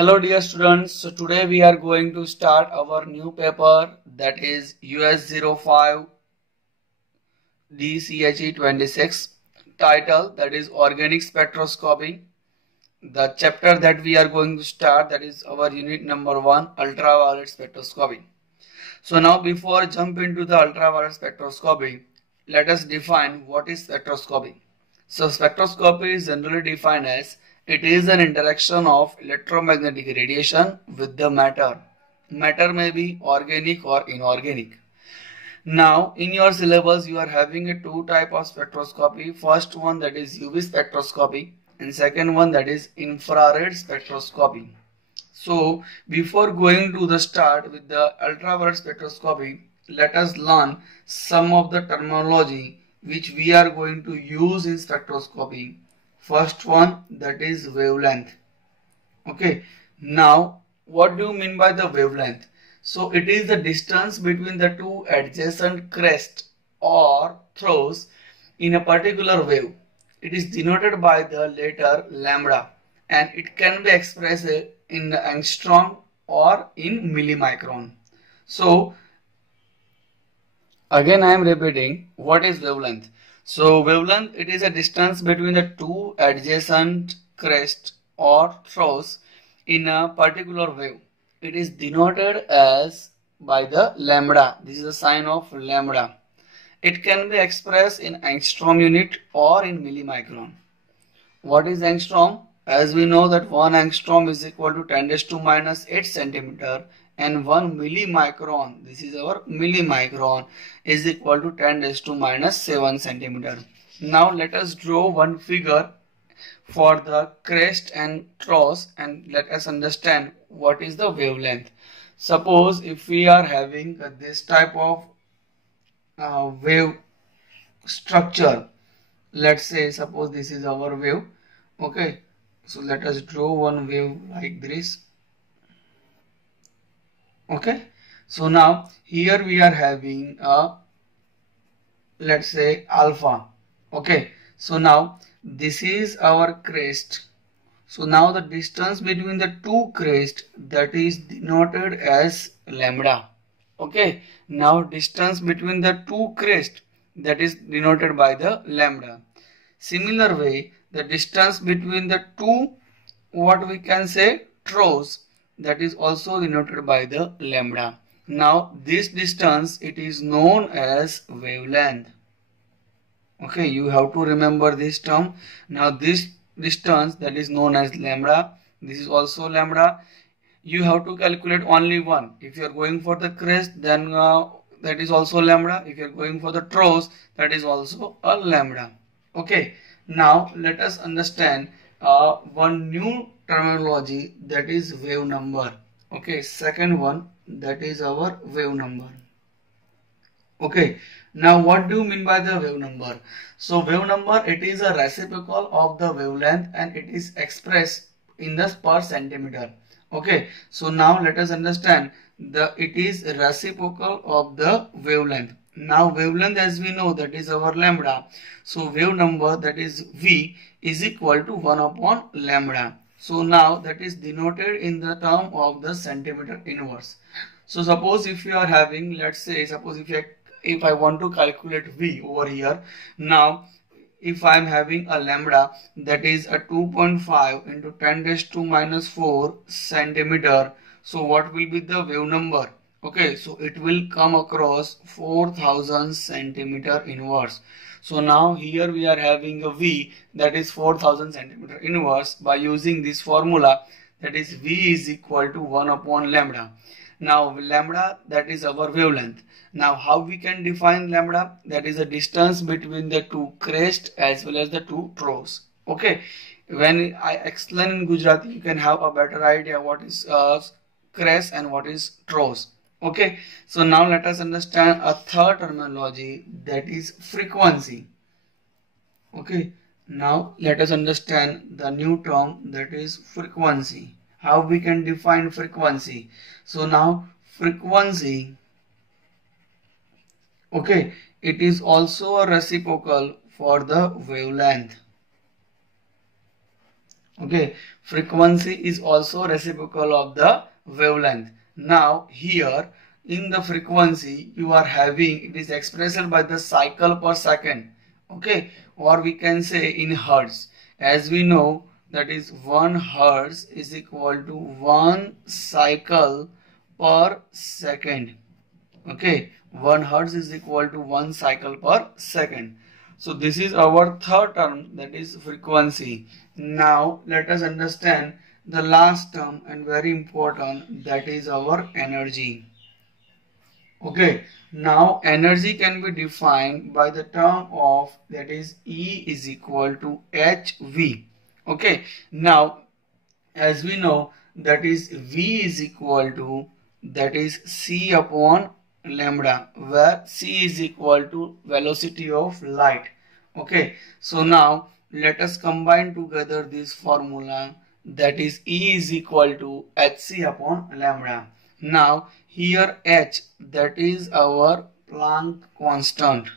Hello dear students, so today we are going to start our new paper, that is US05 DCHE 26, title that is Organic Spectroscopy. The chapter that we are going to start, that is our unit number 1, Ultraviolet Spectroscopy. So now before jump into the ultraviolet spectroscopy, let us define what is spectroscopy. So spectroscopy is generally defined as it is an interaction of electromagnetic radiation with the matter. Matter may be organic or inorganic. Now in your syllabus you are having a two type of spectroscopy. First one, that is UV spectroscopy, and second one, that is infrared spectroscopy. So before going to the start with the ultraviolet spectroscopy, let us learn some of the terminology which we are going to use in spectroscopy. First one, that is wavelength. Okay, now what do you mean by the wavelength? So it is the distance between the two adjacent crests or throws in a particular wave. It is denoted by the letter lambda, and it can be expressed in angstrom or in millimicron. So again I am repeating, what is wavelength? So wavelength, it is a distance between the two adjacent crests or throws in a particular wave. It is denoted as by the lambda. This is the sign of lambda. It can be expressed in angstrom unit or in millimicron. What is angstrom? As we know that 1 angstrom is equal to 10 raised to minus 8 centimeter, and 1 millimicron, this is our millimicron, is equal to 10 raised to minus 7 centimeter. Now let us draw one figure for the crest and troughs, and let us understand what is the wavelength. Suppose if we are having this type of wave structure, let's say suppose this is our wave. Okay, so let us draw one wave like this. Okay, so now here we are having a, let's say, alpha. Okay, so now this is our crest. So now the distance between the two crests, that is denoted as lambda. Okay, now distance between the two crests, that is denoted by the lambda. Similar way, the distance between the two, what we can say, troughs, that is also denoted by the lambda. Now this distance, it is known as wavelength. Okay, you have to remember this term. Now this distance, that is known as lambda, this is also lambda. You have to calculate only one. If you are going for the crest, then that is also lambda. If you are going for the troughs, that is also a lambda. Okay, now let us understand one new terminology, that is wave number. Okay, second one, that is our wave number. Okay, now what do you mean by the wave number? So wave number, it is a reciprocal of the wavelength, and it is expressed in the per centimeter. Okay, so now let us understand it is reciprocal of the wavelength. Now wavelength, as we know, that is our lambda. So wave number, that is V, is equal to 1 upon lambda. So now that is denoted in the term of the centimeter inverse. So suppose if you are having, let's say, suppose if I want to calculate V over here, now if I am having a lambda, that is a 2.5 into 10 raised to minus 4 centimeter. So what will be the wave number? Okay, so it will come across 4000 centimeter inverse. So now here we are having a V, that is 4000 centimeter inverse, by using this formula, that is V is equal to 1 upon lambda. Now lambda, that is our wavelength. Now how we can define lambda? That is the distance between the two crests as well as the two troughs. Okay, when I explain in Gujarati, you can have a better idea what is crest and what is troughs. Okay, so now let us understand a third terminology, that is frequency. Okay, now let us understand the new term, that is frequency. How we can define frequency? So now frequency, okay, it is also a reciprocal for the wavelength. Okay, frequency is also reciprocal of the wavelength. Now here in the frequency you are having, it is expressed by the cycle per second. Okay, or we can say in hertz. As we know, that is 1 hertz is equal to 1 cycle per second. Okay, 1 hertz is equal to 1 cycle per second. So this is our third term, that is frequency. Now let us understand the last term and very important, that is our energy. Okay, now energy can be defined by the term of, that is E is equal to hv. Okay, now as we know, that is V is equal to, that is C upon lambda, where C is equal to velocity of light. Okay, so now let us combine together this formula, that is E is equal to hc upon lambda. Now here h, that is our Planck constant.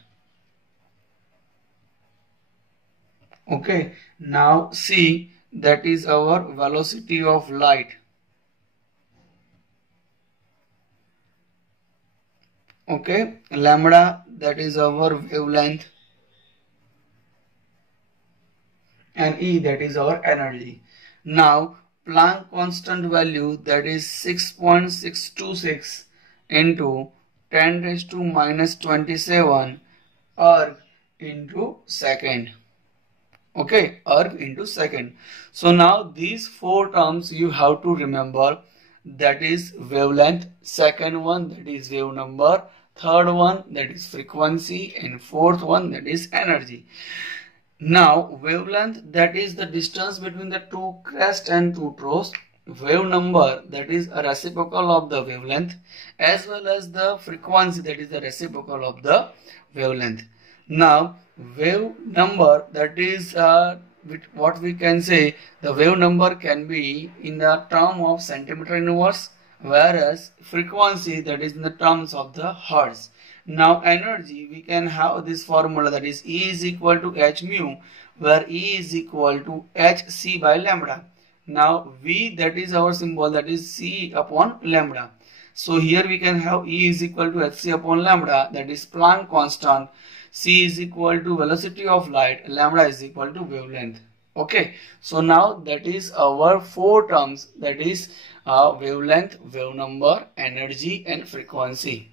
Okay, now C, that is our velocity of light. Okay, lambda, that is our wavelength, and E, that is our energy. Now Planck constant value, that is 6.626 into 10 raised to minus 27 erg into second. Okay, erg into second. So now these four terms you have to remember, that is wavelength, second one that is wave number, third one that is frequency, and fourth one that is energy. Now wavelength, that is the distance between the two crests and two troughs. Wave number, that is a reciprocal of the wavelength, as well as the frequency, that is the reciprocal of the wavelength. Now wave number, that is what we can say, the wave number can be in the term of centimeter inverse, whereas frequency, that is in the terms of the hertz. Now energy, we can have this formula, that is E is equal to h mu, where E is equal to hc by lambda. Now V, that is our symbol, that is C upon lambda. So here we can have E is equal to hc upon lambda, that is Planck constant. C is equal to velocity of light, lambda is equal to wavelength. Okay, so now that is our four terms, that is wavelength, wave number, energy, and frequency.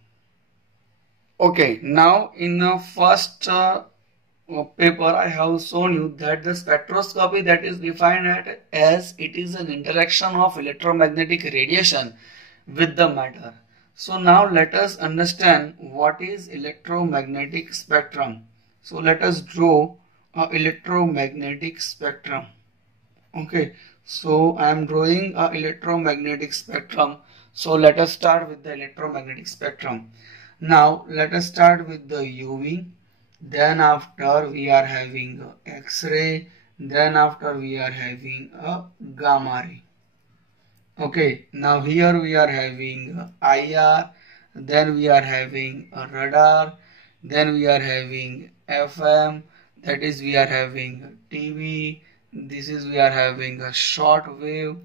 Okay, now in the first paper I have shown you that the spectroscopy, that is defined as it is an interaction of electromagnetic radiation with the matter. So now let us understand what is electromagnetic spectrum. So let us draw a electromagnetic spectrum. Okay, so I am drawing a electromagnetic spectrum. So let us start with the electromagnetic spectrum. Now let us start with the UV, then after we are having X-ray, then after we are having a gamma ray. Okay, now here we are having IR, then we are having a radar, then we are having FM, that is we are having TV, this is we are having a short wave,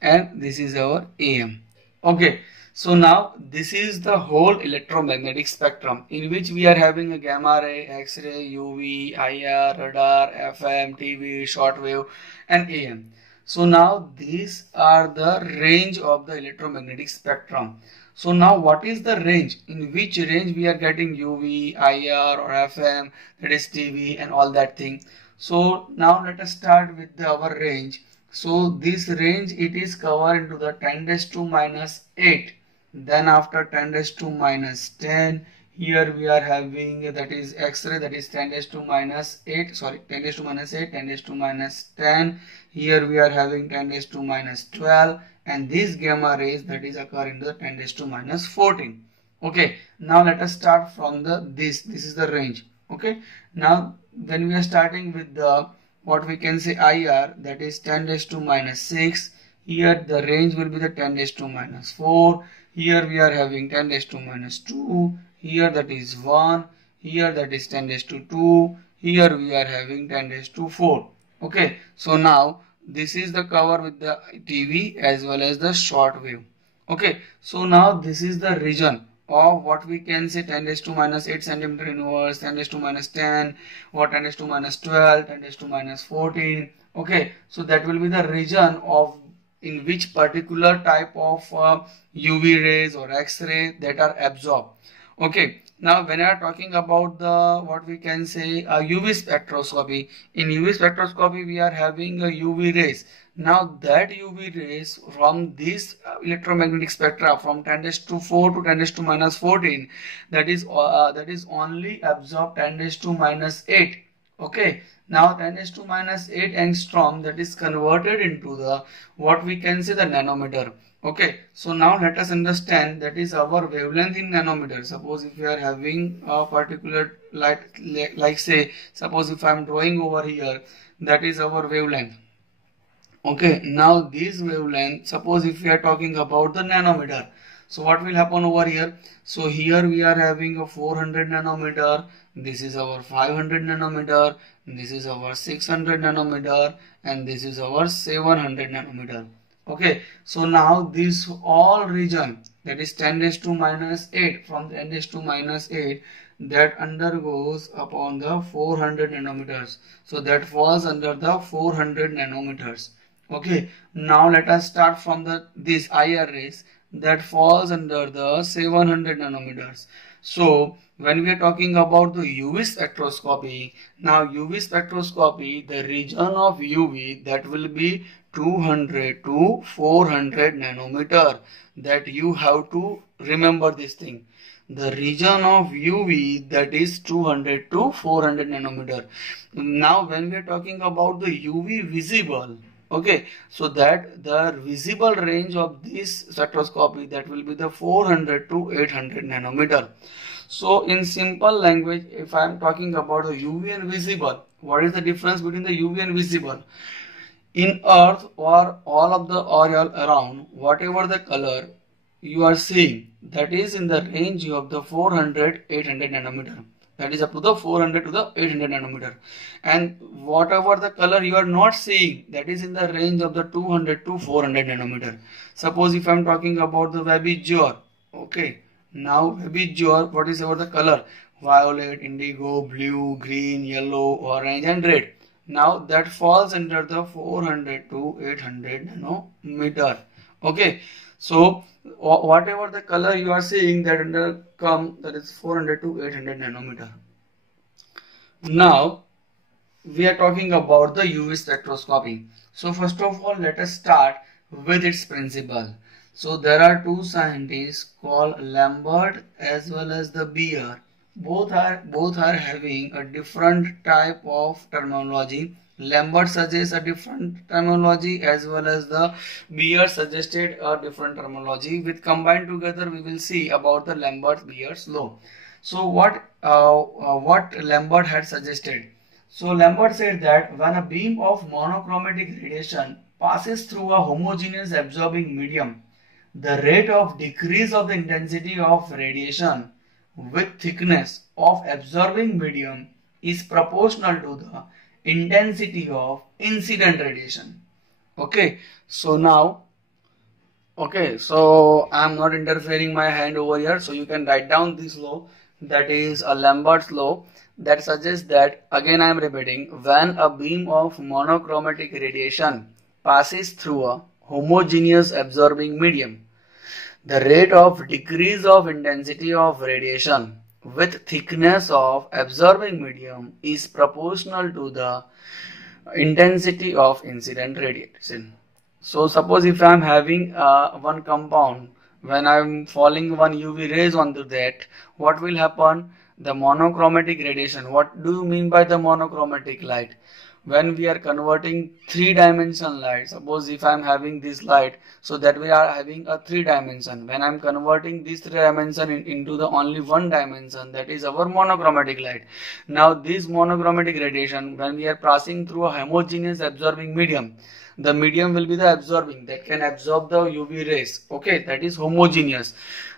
and this is our AM. Okay, so now this is the whole electromagnetic spectrum, in which we are having a gamma ray, X-ray, UV, IR, radar, FM, TV, short wave, and AM. So now these are the range of the electromagnetic spectrum. So now what is the range? In which range we are getting UV, IR or FM, that is TV and all that thing. So now let us start with our range. So this range, it is covered into the 10 raised to minus 8. Then after 10 raised to minus 10, here we are having, that is X-ray, that is 10 raised to minus 8, sorry, 10 raised to minus 8, 10 raised to minus 10. Here we are having 10 raised to minus 12, and these gamma rays, that is occur in the 10 raised to minus 14. Okay, now let us start from this is the range. Okay, now when we are starting with the, what we can say, IR, that is 10 raised to minus 6. Here the range will be the 10 raised to minus 4. Here we are having 10 raised to minus 2. Here that is 1. Here that is 10 raised to 2. Here we are having 10 raised to 4. Okay, so now this is the cover with the TV as well as the short wave. Okay, so now this is the region of what we can say 10 raised to minus 8 centimeter inverse, 10 raised to minus 10, or 10 raised to minus 12, 10 raised to minus 14. Okay, so that will be the region of in which particular type of UV rays or X-ray that are absorbed. Okay, now when I are talking about the what we can say UV spectroscopy, in UV spectroscopy we are having a UV rays. Now that UV rays from this electromagnetic spectra from 10 raised to 4 to 10 raised to minus 14, that is only absorbed 10 raised to minus 8. Okay, now 10 raised to minus 8 angstrom, that is converted into the what we can say the nanometer. Okay, so now let us understand that is our wavelength in nanometer. Suppose if we are having a particular light, like say, suppose if I am drawing over here, that is our wavelength. Okay, now this wavelength, suppose if we are talking about the nanometer, so what will happen over here? So here we are having a 400 nanometer, this is our 500 nanometer, this is our 600 nanometer, and this is our 700 nanometer. Okay, so now this all region, that is 10 raised to minus 8, from 10 raised to minus 8, that undergoes upon the 400 nanometers. So that falls under the 400 nanometers. Okay, now let us start from this IR rays that falls under the 700 nanometers. So when we are talking about the UV spectroscopy, now UV spectroscopy, the region of UV that will be 200 to 400 nanometer, that you have to remember this thing. The region of UV that is 200 to 400 nanometer. Now when we are talking about the UV visible, okay, so that the visible range of this spectroscopy, that will be the 400 to 800 nanometer. So in simple language, if I am talking about the UV and visible, what is the difference between the UV and visible? In Earth or all of the aureole around, whatever the color you are seeing, that is in the range of the 400 800 nanometer. That is up to the 400 to the 800 nanometer. And whatever the color you are not seeing, that is in the range of the 200 to 400 nanometer. Suppose if I am talking about the Webbage, okay, now Webbage, what is the color? Violet, indigo, blue, green, yellow, orange and red. Now that falls under the 400 to 800 nanometer. Okay, so whatever the color you are seeing, that under come, that is 400 to 800 nanometer. Now we are talking about the UV spectroscopy. So first of all, let us start with its principle. So there are two scientists called Lambert as well as the Beer. Both are having a different type of terminology. Lambert suggests a different terminology as well as the Beer suggested a different terminology. With combined together, we will see about the Lambert-Beer's law. So what Lambert had suggested? So Lambert said that when a beam of monochromatic radiation passes through a homogeneous absorbing medium, the rate of decrease of the intensity of radiation with thickness of absorbing medium is proportional to the intensity of incident radiation. Okay, so now, okay, so I am not interfering my hand over here, so you can write down this law, that is a Lambert's law, that suggests that, again I am repeating, when a beam of monochromatic radiation passes through a homogeneous absorbing medium, the rate of decrease of intensity of radiation with thickness of absorbing medium is proportional to the intensity of incident radiation. So suppose if I am having one compound, when I am falling one UV rays onto that, what will happen? The monochromatic radiation. What do you mean by the monochromatic light? When we are converting three-dimensional light, suppose if I am having this light, so that we are having a 3 dimension. When I am converting this 3 dimension into the only 1 dimension, that is our monochromatic light. Now this monochromatic radiation, when we are passing through a homogeneous absorbing medium, the medium will be the absorbing, that can absorb the UV rays. Okay, that is homogeneous.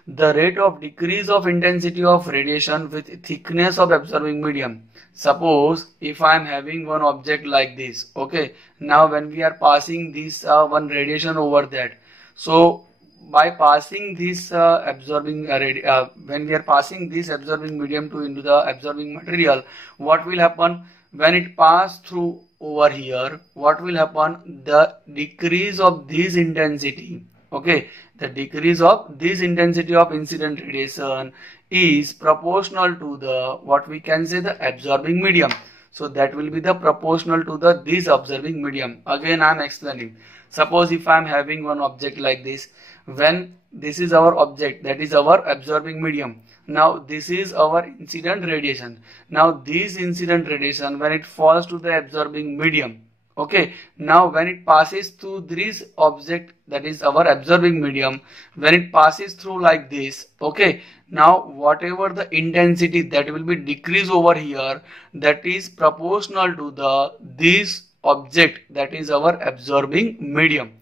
The rate of decrease of intensity of radiation with thickness of absorbing medium, Suppose if I am having one object like this, okay, now when we are passing this one radiation over that, so by passing this when we are passing this absorbing medium to into the absorbing material, what will happen when it pass through over here? What will happen? The decrease of this intensity, okay, the decrease of this intensity of incident radiation is proportional to the, what we can say, the absorbing medium. So that will be the proportional to the this observing medium. Again I am explaining. Suppose if I am having one object like this, when this is our object, that is our absorbing medium. Now this is our incident radiation. Now this incident radiation, when it falls to the absorbing medium, okay, now when it passes through this object, that is our absorbing medium, when it passes through like this, okay, now whatever the intensity that will be decreased over here, that is proportional to the this object, that is our absorbing medium.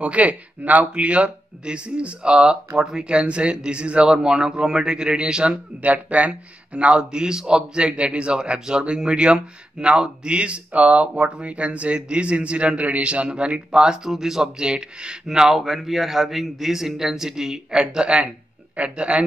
Okay, now clear? This is what we can say, this is our monochromatic radiation, that pen. Now this object, that is our absorbing medium. Now this what we can say, this incident radiation, when it passed through this object, now when we are having this intensity at the end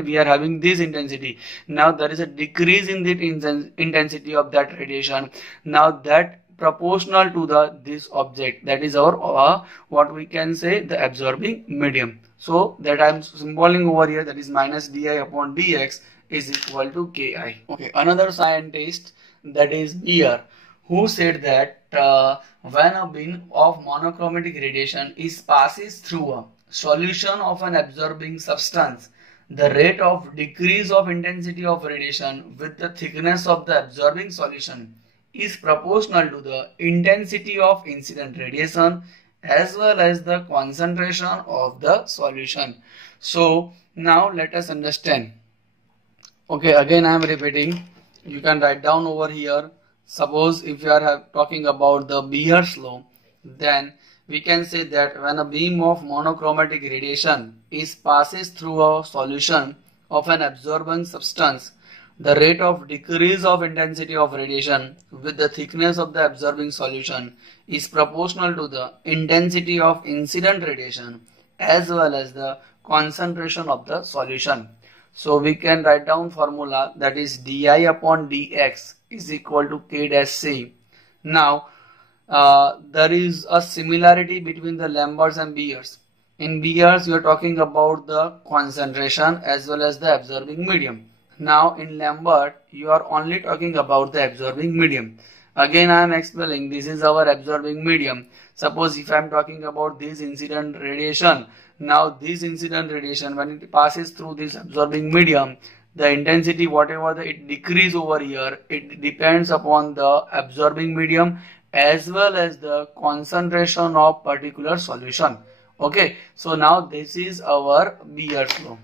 we are having this intensity. Now there is a decrease in the intensity of that radiation. Now that proportional to the this object, that is our what we can say, the absorbing medium. So that I am symboling over here, that is minus di upon dx is equal to ki. Okay, another scientist, that is Beer, who said that when a beam of monochromatic radiation is passes through a solution of an absorbing substance, the rate of decrease of intensity of radiation with the thickness of the absorbing solution is proportional to the intensity of incident radiation as well as the concentration of the solution. So now let us understand. Okay, again I am repeating. You can write down over here. Suppose if you are talking about the Beer's law, then we can say that when a beam of monochromatic radiation is passes through a solution of an absorbing substance, the rate of decrease of intensity of radiation with the thickness of the absorbing solution is proportional to the intensity of incident radiation as well as the concentration of the solution. So we can write down formula, that is di upon dx is equal to k dash c. Now there is a similarity between the Lamberts and Beers. In Beers you are talking about the concentration as well as the absorbing medium. Now in Lambert you are only talking about the absorbing medium. Again I am explaining, this is our absorbing medium. Suppose if I am talking about this incident radiation, now this incident radiation, when it passes through this absorbing medium, the intensity whatever it decrease over here, it depends upon the absorbing medium as well as the concentration of particular solution. Okay, so now this is our Beer's law.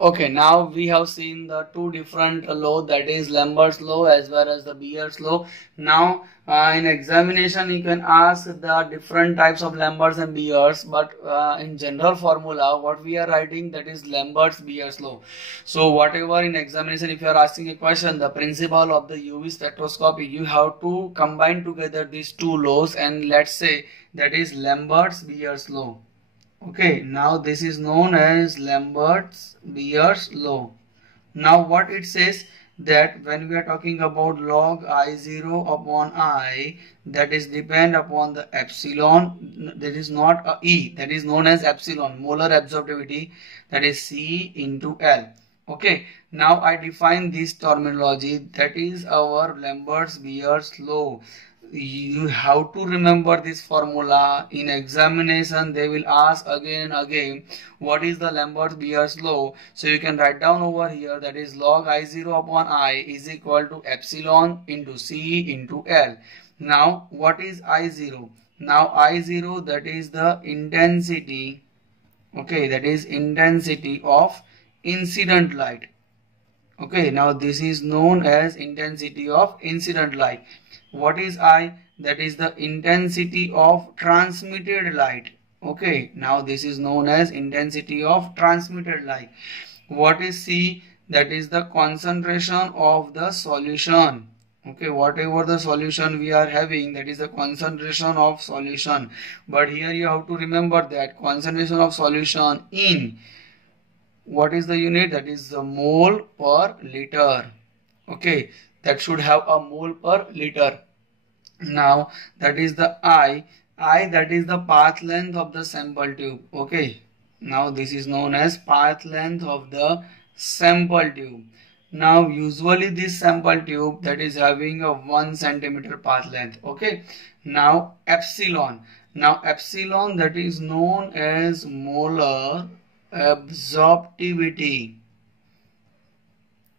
Okay, now we have seen the two different law, that is Lambert's law as well as the Beer's law. Now in examination you can ask the different types of Lambert's and Beer's, but in general formula what we are writing, that is Lambert's Beer's law. So whatever in examination if you are asking a question, the principle of the UV spectroscopy, you have to combine together these two laws, and let's say that is Lambert's Beer's law. Okay, now this is known as Lambert's Beer's law. Now what it says, that when we are talking about log I0 upon I, that is depend upon the epsilon, that is not a E, that is known as epsilon, molar absorptivity, that is C into L. Okay, now I define this terminology, that is our Lambert's Beer's law. You have to remember this formula. In examination they will ask again and again what is the Lambert's Beer's law. So you can write down over here, that is log I0 upon I is equal to epsilon into C into L. Now what is I0? Now I0, that is the intensity, okay, that is intensity of incident light. Okay, now this is known as intensity of incident light. What is I? That is the intensity of transmitted light. Okay, now this is known as intensity of transmitted light. What is C? That is the concentration of the solution. Okay, whatever the solution we are having, that is the concentration of solution. But here you have to remember that concentration of solution in what is the unit? That is the mole per liter. Okay, that should have a mole per liter. Now that is the I that is the path length of the sample tube. Okay, now this is known as path length of the sample tube. Now usually this sample tube that is having a 1 centimeter path length. Okay, now epsilon that is known as molar absorptivity.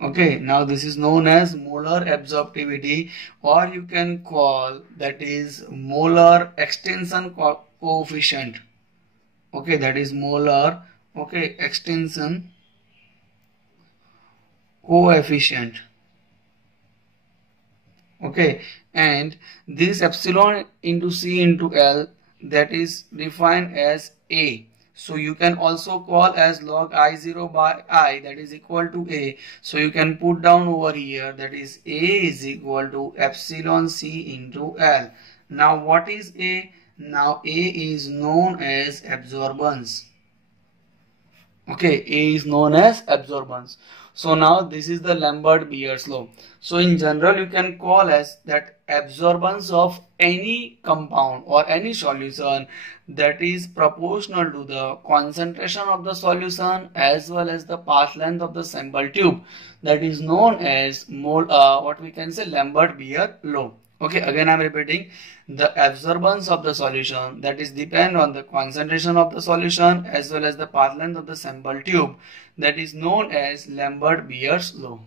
Okay, now this is known as molar absorptivity, or you can call that is molar extension coefficient. Okay, that is molar, okay, extension coefficient. Okay, and this epsilon into C into L, that is defined as A. So you can also call as log I0 by I, that is equal to A. So you can put down over here, that is A is equal to epsilon C into L. Now what is A? Now A is known as absorbance. Okay, A is known as absorbance. So now this is the Lambert-Beer's law. So in general you can call as that absorbance of any compound or any solution that is proportional to the concentration of the solution as well as the path length of the sample tube. That is known as what we can say Lambert-Beer law. Okay, again I am repeating, the absorbance of the solution that is depend on the concentration of the solution as well as the path length of the sample tube, that is known as Lambert-Beer's law.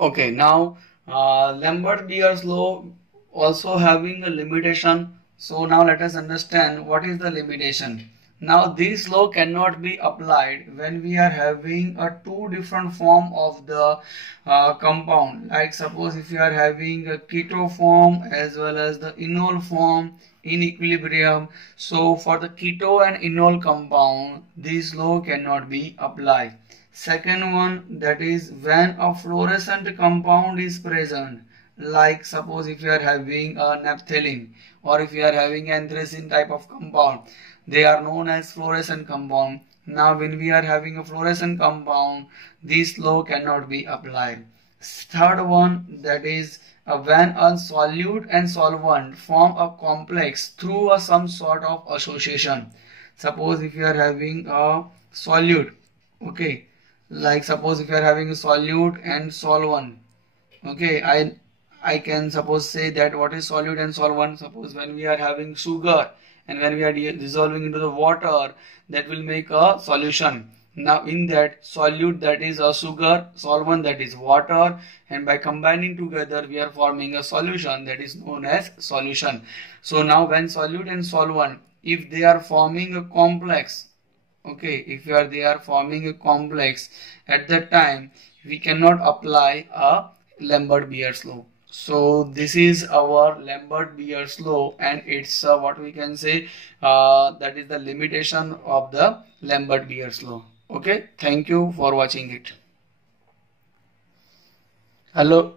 Okay, now Lambert-Beer's law also having a limitation. So now let us understand what is the limitation. Now this law cannot be applied when we are having a two different form of the compound. Like suppose if you are having a keto form as well as the enol form in equilibrium. So for the keto and enol compound, this law cannot be applied. Second one, that is when a fluorescent compound is present. Like suppose if you are having a naphthalene or if you are having anthracene type of compound, they are known as fluorescent compound. Now when we are having a fluorescent compound, this law cannot be applied. Third one, that is when a solute and solvent form a complex through some sort of association. Suppose if you are having a solute, okay, like suppose if you are having a solute and solvent, okay, I can suppose say that what is solute and solvent. Suppose when we are having sugar and when we are dissolving into the water, that will make a solution. Now in that solute, that is a sugar, solvent that is water, and by combining together we are forming a solution that is known as solution. So now when solute and solvent, if they are forming a complex, okay, if they are forming a complex, at that time we cannot apply a Lambert-Beer's law. So this is our Lambert-Beer's law, and it's what we can say that is the limitation of the Lambert-Beer's law. Okay, thank you for watching it. Hello.